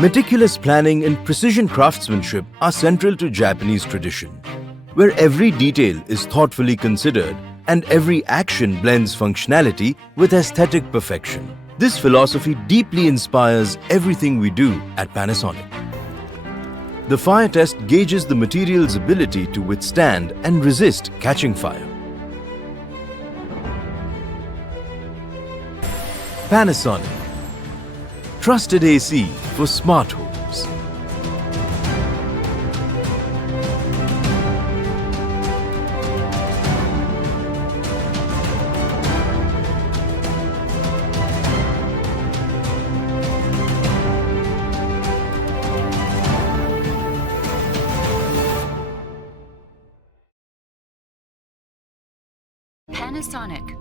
Meticulous planning and precision craftsmanship are central to Japanese tradition, where every detail is thoughtfully considered and every action blends functionality with aesthetic perfection. This philosophy deeply inspires everything we do at Panasonic. The fire test gauges the material's ability to withstand and resist catching fire. Panasonic. Trusted AC for smart homes. Panasonic.